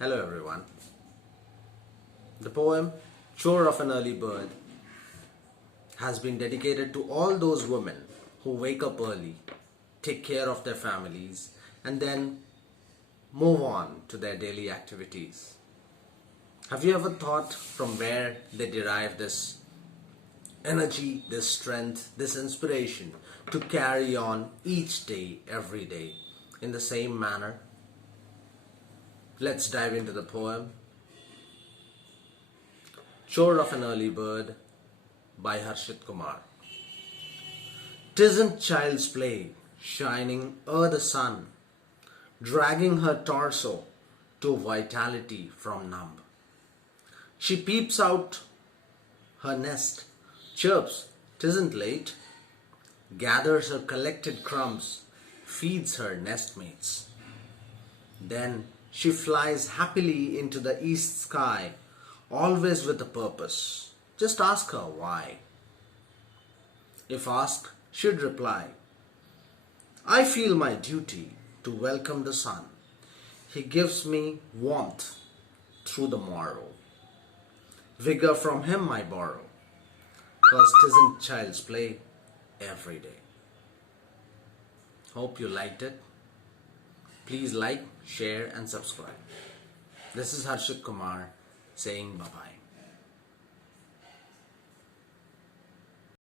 Hello everyone. The poem Chore of an Early Bird has been dedicated to all those women who wake up early, take care of their families, and then move on to their daily activities. Have you ever thought from where they derive this energy, this strength, this inspiration to carry on each day, every day, in the same manner? Let's dive into the poem Chore of an Early Bird by Harshit Kumar. 'Tisn't child's play, shining o'er the sun, dragging her torso to vitality from numb. She peeps out her nest, chirps, 'tisn't late, gathers her collected crumbs, feeds her nestmates. Then she flies happily into the east sky, always with a purpose. Just ask her why. If asked, she'd reply, I feel my duty to welcome the sun. He gives me warmth through the morrow. Vigor from him I borrow, 'cause 'tisn't child's play every day. Hope you liked it. Please like, share and subscribe. This is Harshit Kumar saying bye-bye.